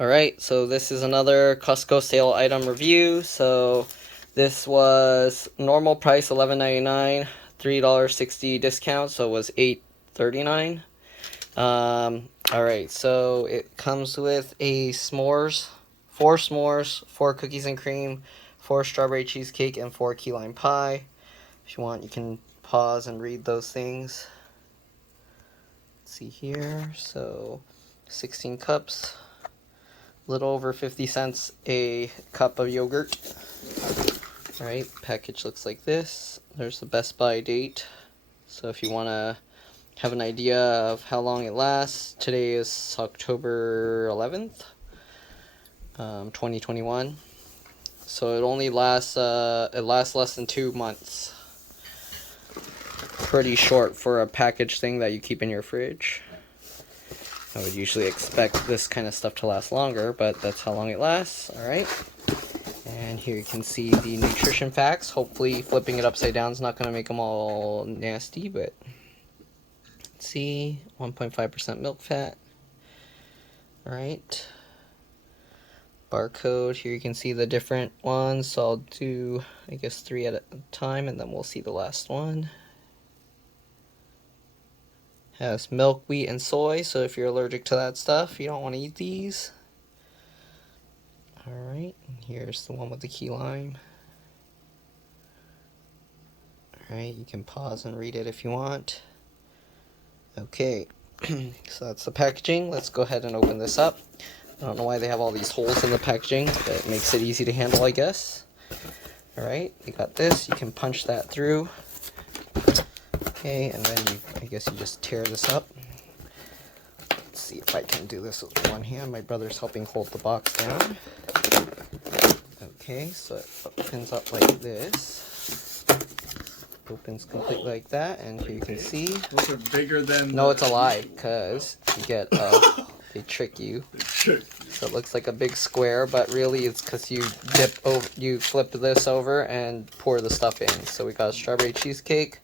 Alright, so this is another Costco sale item review. So this was normal price $11.99, $3.60 discount, so it was $8.39. Alright, so it comes with a s'mores, 4 cookies and cream, 4 strawberry cheesecake, and 4 key lime pie. If you want, you can pause and read those things. Let's see here, so 16 cups. Little over 50 cents a cup of yogurt. Alright, package looks like this. There's the Best By date. So if you want to have an idea of how long it lasts, today is October 11th, 2021. So it only lasts, less than 2 months. Pretty short for a package thing that you keep in your fridge. I would usually expect this kind of stuff to last longer, but that's how long it lasts. Alright. And here you can see the nutrition facts. Hopefully flipping it upside down is not going to make them all nasty, but let's see. 1.5% milk fat. Alright. Barcode. Here you can see the different ones. So I'll do, I guess, 3 at a time, and then we'll see the last one. Has milk, wheat, and soy, so if you're allergic to that stuff, you don't want to eat these. Alright, here's the one with the key lime. Alright, you can pause and read it if you want. Okay, so that's the packaging. Let's go ahead and open this up. I don't know why they have all these holes in the packaging, but it makes it easy to handle, I guess. Alright, you got this. You can punch that through. Okay, and then I guess you just tear this up. Let's see if I can do this with one hand. My brother's helping hold the box down. Okay, so it opens up like this. Opens completely like that, and here you can see. Those are bigger than. No, it's a lie, because you get they trick you. So it looks like a big square, but really it's because you flip this over and pour the stuff in. So we got a strawberry cheesecake.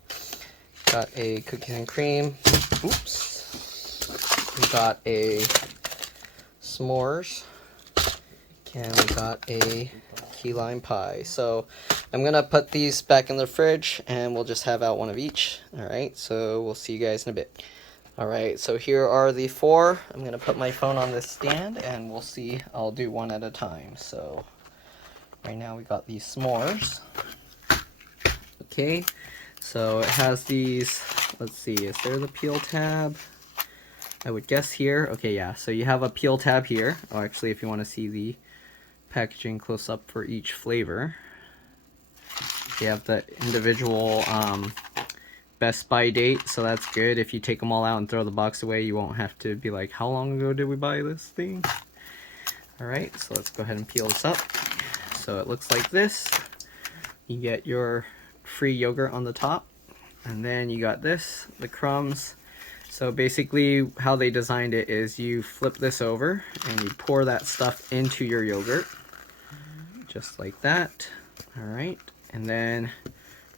Got a cookies and cream. Oops. We got a s'mores. And we got a key lime pie. So I'm going to put these back in the fridge and we'll just have out one of each. Alright, so we'll see you guys in a bit. Alright, so here are the 4. I'm going to put my phone on this stand and we'll see. I'll do one at a time. So right now we got these s'mores. Okay. So it has these, let's see, is there the peel tab? I would guess here. Okay, yeah, so you have a peel tab here. Oh, actually, if you want to see the packaging close up for each flavor. You have the individual Best By date, so that's good. If you take them all out and throw the box away, you won't have to be like, how long ago did we buy this thing? Alright, so let's go ahead and peel this up. So it looks like this. You get your free yogurt on the top, and then you got this, the crumbs. So basically how they designed it is you flip this over and you pour that stuff into your yogurt just like that. All right, and then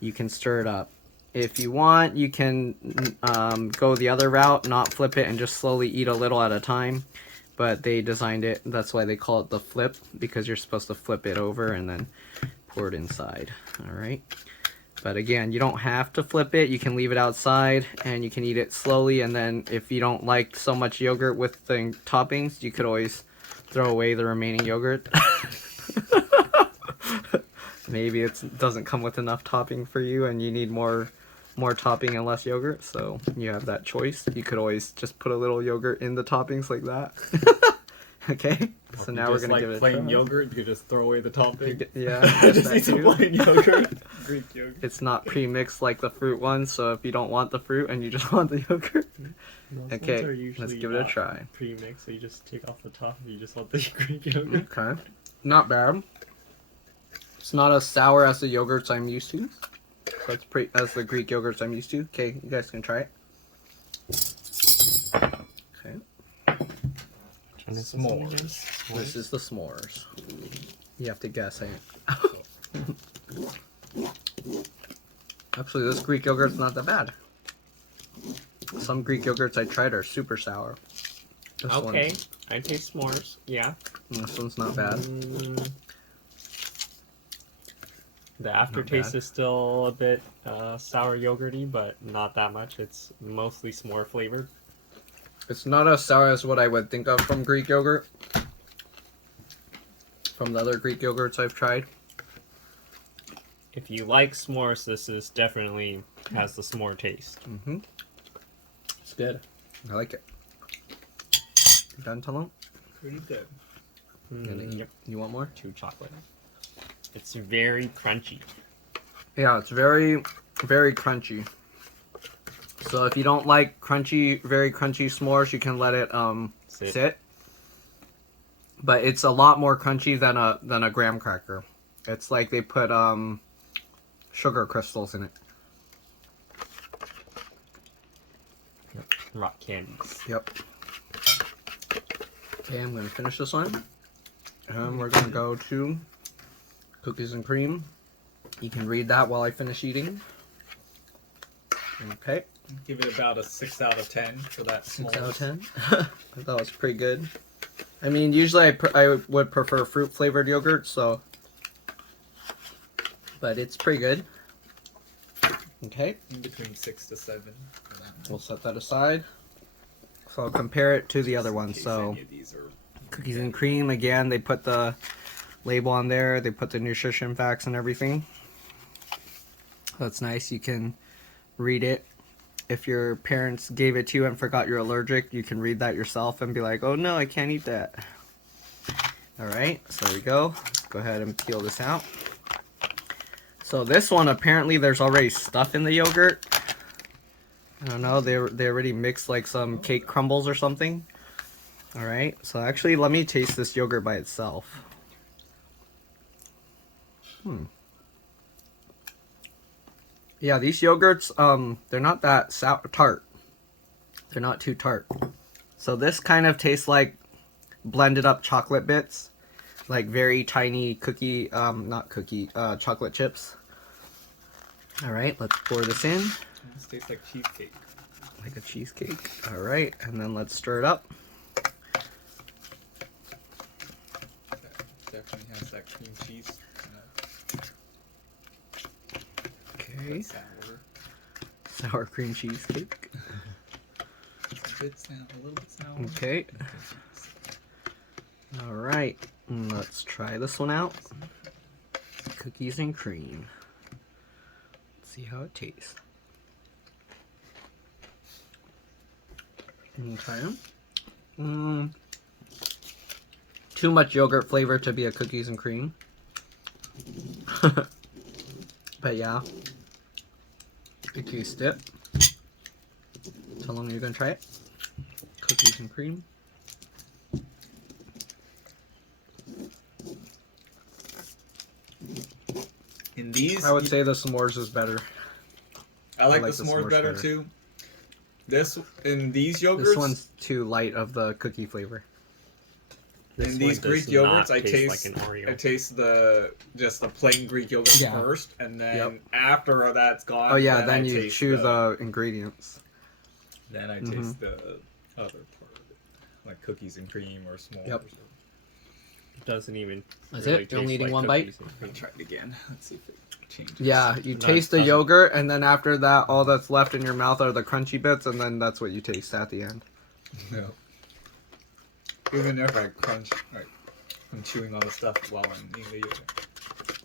you can stir it up. If you want, you can go the other route, not flip it and just slowly eat a little at a time, but they designed it, that's why they call it the flip, because you're supposed to flip it over and then pour it inside. All right. But again, you don't have to flip it. You can leave it outside and you can eat it slowly. And then if you don't like so much yogurt with the toppings, you could always throw away the remaining yogurt. Maybe it doesn't come with enough topping for you and you need more topping and less yogurt. So you have that choice. You could always just put a little yogurt in the toppings like that. Okay, so now we're gonna give it a try. Plain yogurt, you could just throw away the topping. Yeah, just eat some plain yogurt. Greek yogurt. It's not pre-mixed like the fruit one, so if you don't want the fruit and you just want the yogurt, okay, let's give it a try. Pre-mixed, so you just take off the top and you just want the Greek yogurt. Okay, not bad. It's not as sour as the yogurts I'm used to. So it's as the Greek yogurts I'm used to. Okay, you guys can try it. Okay. S'mores. This is the s'mores. You have to guess, Actually, this Greek yogurt's not that bad. Some Greek yogurts I tried are super sour. This Okay, I taste s'mores. Yeah. This one's not bad. The aftertaste is still a bit sour yogurty, but not that much. It's mostly s'more flavored. It's not as sour as what I would think of from Greek yogurt. From the other Greek yogurts I've tried. If you like s'mores, this is definitely has the s'more taste. Mm-hmm. It's good. I like it. You done, Talon? Pretty good. Yep. You want more? 2 chocolate. It's very crunchy. Yeah, it's very, very crunchy. So if you don't like crunchy, very crunchy s'mores, you can let it sit. But it's a lot more crunchy than a graham cracker. It's like they put sugar crystals in it. Rock candies. Yep. Okay, I'm gonna finish this one. And we're gonna go to cookies and cream. You can read that while I finish eating. Okay. Give it about a 6 out of 10 for that small. 6 out of 10. I thought it was pretty good. I mean, usually I would prefer fruit flavored yogurt, so. But it's pretty good. Okay. In between 6 to 7. For that We'll set that aside. So I'll compare it to the other one. So any of these are... cookies and cream, again, they put the label on there. They put the nutrition facts and everything. That's nice. You can read it. If your parents gave it to you and forgot you're allergic, you can read that yourself and be like, oh no, I can't eat that. Alright, so there we go. Let's go ahead and peel this out. So this one, apparently there's already stuff in the yogurt. I don't know, they already mixed like some cake crumbles or something. Alright, so actually let me taste this yogurt by itself. Yeah, these yogurts, they're not that tart. They're not too tart. So this kind of tastes like blended up chocolate bits. Like very tiny cookie, chocolate chips. Alright, let's pour this in. This tastes like cheesecake. Like a cheesecake. Alright, and then let's stir it up. That definitely has that cream cheese. Okay. Sour. Sour cream cheesecake. A little bit sour. Okay. Alright, let's try this one out. Cookies and cream. Let's see how it tastes. Okay. Too much yogurt flavor to be a cookies and cream. But yeah. I taste it. How long are you gonna try it? Cookies and cream. In these, I would say the s'mores is better. I like like the the s'mores s'mores better better. too. In these yogurts, This one's too light of the cookie flavor. This in these one does Greek yogurts, not I taste taste like an Oreo. I taste just the plain Greek yogurt Yeah. first, and then Yep. after that's gone. Oh yeah, then I you taste choose the ingredients. Then I taste the other part of it, like cookies and cream or s'mores. Yep. Doesn't even. That's really it? You're only taste eating like one bite? cookies and I'll cream. try it again. Let's see if it changes. Yeah, you No, taste the doesn't. yogurt, and then after that, all that's left in your mouth are the crunchy bits, and then that's what you taste at the end. No. Even if I crunch, like, I'm chewing all the stuff while I'm eating the yogurt.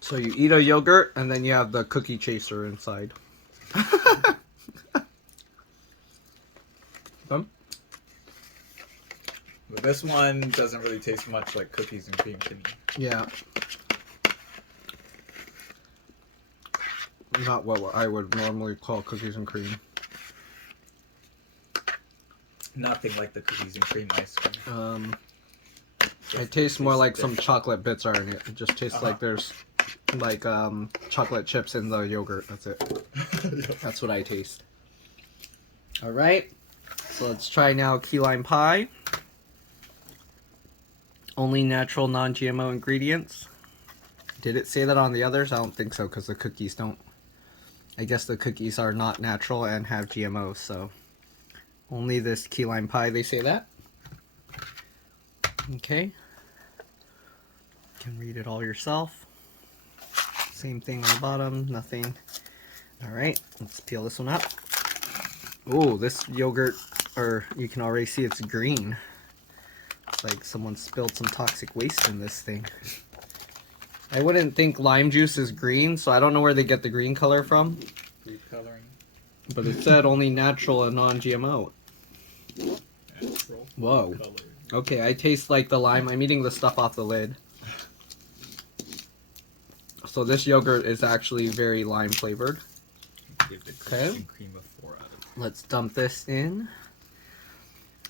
So you eat a yogurt, and then you have the cookie chaser inside. But this one doesn't really taste much like cookies and cream to me. Yeah. Not what I would normally call cookies and cream. Nothing like the cookies and cream ice cream. It tastes more like some chocolate bits are in it. It just tastes like there's like chocolate chips in the yogurt. That's it. That's what I taste. All right. So let's try now key lime pie. Only natural, non-GMO ingredients. Did it say that on the others? I don't think so, because the cookies don't. I guess the cookies are not natural and have GMOs, so only this key lime pie they say that. Okay. You can read it all yourself. Same thing on the bottom, nothing. Alright, let's peel this one up. Ooh, this yogurt, or you can already see it's green. It's like someone spilled some toxic waste in this thing. I wouldn't think lime juice is green, so I don't know where they get the green color from. Food coloring. But it said only natural and non-GMO. Natural. Whoa. Coloring. Okay, I taste like the lime. I'm eating the stuff off the lid. So this yogurt is actually very lime flavored. Give the Okay. cookies and cream a 4 out of 10. Let's dump this in.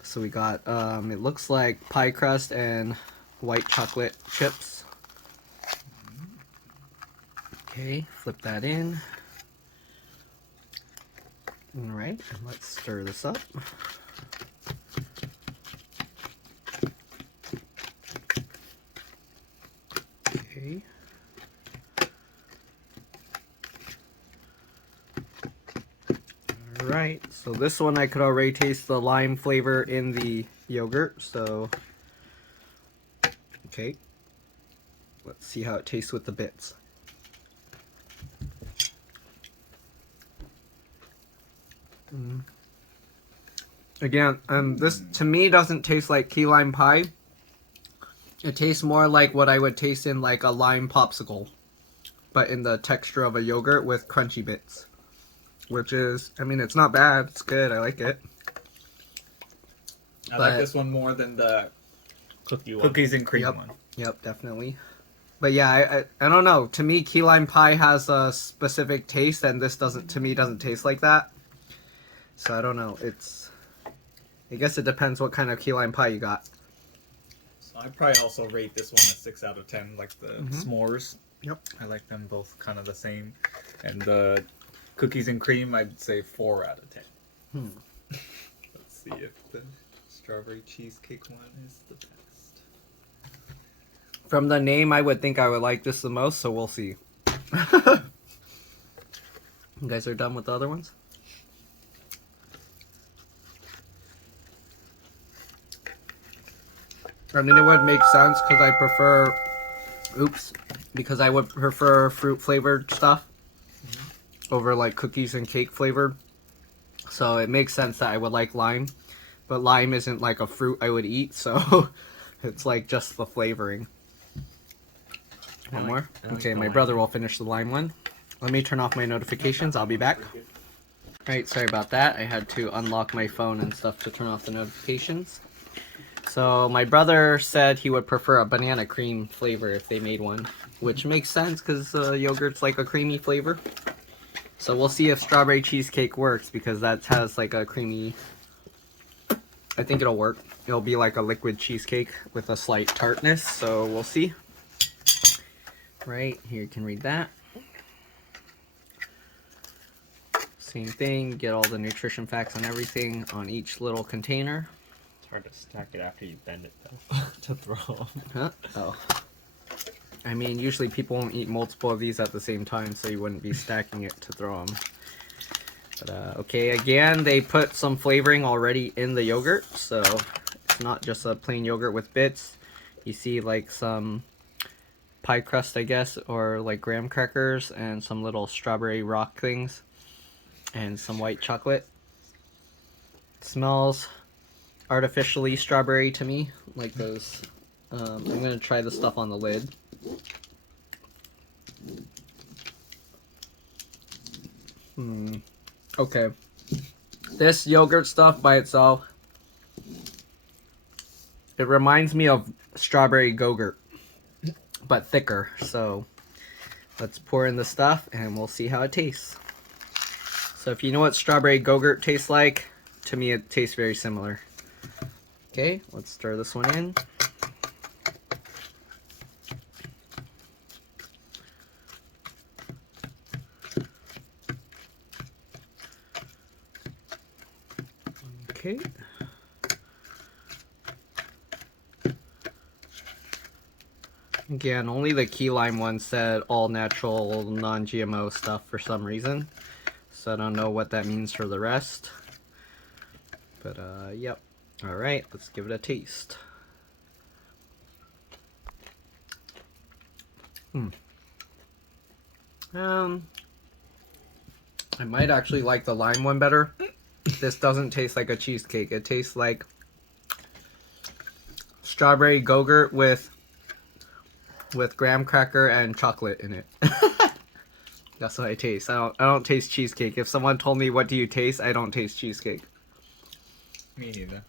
So we got, it looks like pie crust and white chocolate chips. Okay, flip that in. Alright, and let's stir this up. Okay. Alright, so this one I could already taste the lime flavor in the yogurt, so okay. Let's see how it tastes with the bits. Again, this to me doesn't taste like key lime pie. It tastes more like what I would taste in like a lime popsicle, but in the texture of a yogurt with crunchy bits. Which is, I mean, it's not bad. It's good. I like it. I like this one more than the cookies and cream one. Yep, definitely. But yeah, I don't know. To me, key lime pie has a specific taste, and this doesn't. To me, doesn't taste like that. So I don't know. I guess it depends what kind of key lime pie you got. So I'd probably also rate this one a 6 out of 10, like the s'mores. Yep. I like them both kind of the same. And the cookies and cream, I'd say 4 out of 10. Let's see if the strawberry cheesecake one is the best. From the name, I would think I would like this the most, so we'll see. You guys are done with the other ones? I mean, it would make sense because I prefer, because I would prefer fruit flavored stuff over like cookies and cake flavored. So it makes sense that I would like lime, but lime isn't like a fruit I would eat, so it's like just the flavoring. One more? Okay, my brother will finish the lime one. Let me turn off my notifications. I'll be back. Alright, sorry about that. I had to unlock my phone and stuff to turn off the notifications. So my brother said he would prefer a banana cream flavor if they made one, which makes sense because yogurt's like a creamy flavor. So we'll see if strawberry cheesecake works because that has like a creamy... I think it'll work. It'll be like a liquid cheesecake with a slight tartness, so we'll see. Right, here you can read that. Same thing, get all the nutrition facts and everything on each little container. It's hard to stack it after you bend it though, to throw. Huh? Oh. I mean, usually people won't eat multiple of these at the same time, so you wouldn't be stacking it to throw them. But, okay, again, they put some flavoring already in the yogurt, so it's not just a plain yogurt with bits. You see, like, some pie crust, I guess, or, like, graham crackers, and some little strawberry rock things, and some white chocolate. It smells artificially strawberry to me, like those. I'm going to try the stuff on the lid. Okay. This yogurt stuff by itself, it reminds me of strawberry Go-Gurt, but thicker. So let's pour in the stuff and we'll see how it tastes. So if you know what strawberry Go-Gurt tastes like, to me it tastes very similar. Okay, let's stir this one in. Okay. Again, only the key lime one said all natural, non-GMO stuff for some reason. So I don't know what that means for the rest. But, yep. Alright, let's give it a taste. I might actually like the lime one better. This doesn't taste like a cheesecake. It tastes like strawberry Go-Gurt with graham cracker and chocolate in it. That's what I taste. I don't taste cheesecake. If someone told me what do you taste, I don't taste cheesecake. Me neither.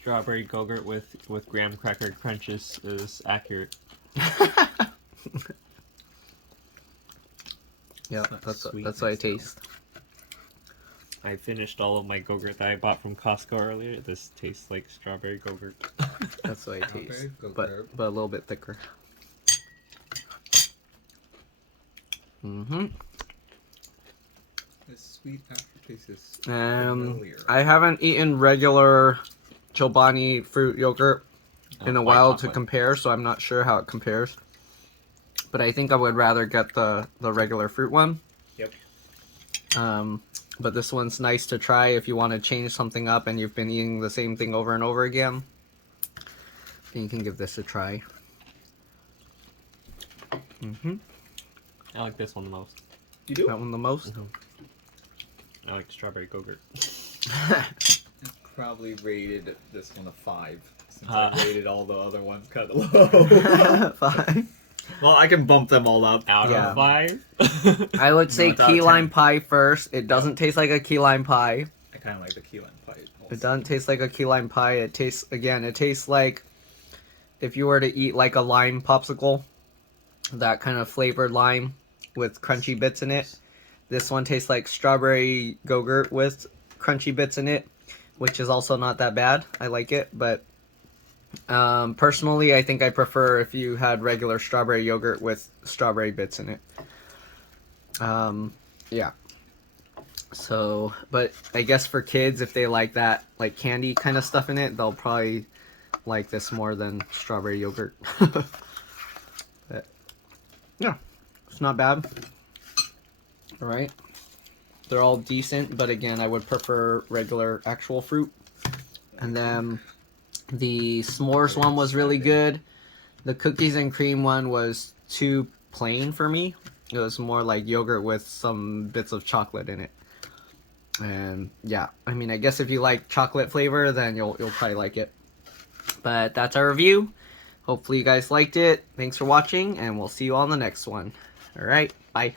Strawberry Go-Gurt with graham cracker crunches is accurate. Yeah, that's what I taste. I finished all of my Go-Gurt that I bought from Costco earlier. This tastes like strawberry Go-Gurt. That's what I taste. Strawberry But Go-Gurt. a little bit thicker. Mm-hmm. This sweet aftertaste is Um, familiar. I haven't eaten regular Chobani fruit yogurt in a White while to chocolate. compare, so I'm not sure how it compares. But I think I would rather get the regular fruit one. Yep. But this one's nice to try if you want to change something up and you've been eating the same thing over and over again. Then you can give this a try. Mm-hmm. I like this one the most. You do? That one the most? I like strawberry Go-Gurt. I probably rated this one a 5 since I rated all the other ones kind of low. 5. Well, I can bump them all up. Out Yeah. of 5? I would say No, it's out of key 10. lime pie first. It doesn't taste like a key lime pie. I kind of like the key lime pie. Also. It doesn't taste like a key lime pie. It tastes like if you were to eat like a lime popsicle, that kind of flavored lime with crunchy bits in it. This one tastes like strawberry Go-Gurt with crunchy bits in it, which is also not that bad. I like it, but personally, I think I prefer if you had regular strawberry yogurt with strawberry bits in it. Yeah. So, but I guess for kids, if they like that, like candy kind of stuff in it, they'll probably like this more than strawberry yogurt. But, yeah, it's not bad. All right. They're all decent, but again, I would prefer regular actual fruit. And then the s'mores one was really good. The cookies and cream one was too plain for me. It was more like yogurt with some bits of chocolate in it. And yeah, I mean, I guess if you like chocolate flavor, then you'll probably like it. But that's our review. Hopefully you guys liked it. Thanks for watching, and we'll see you on the next one. All right, bye.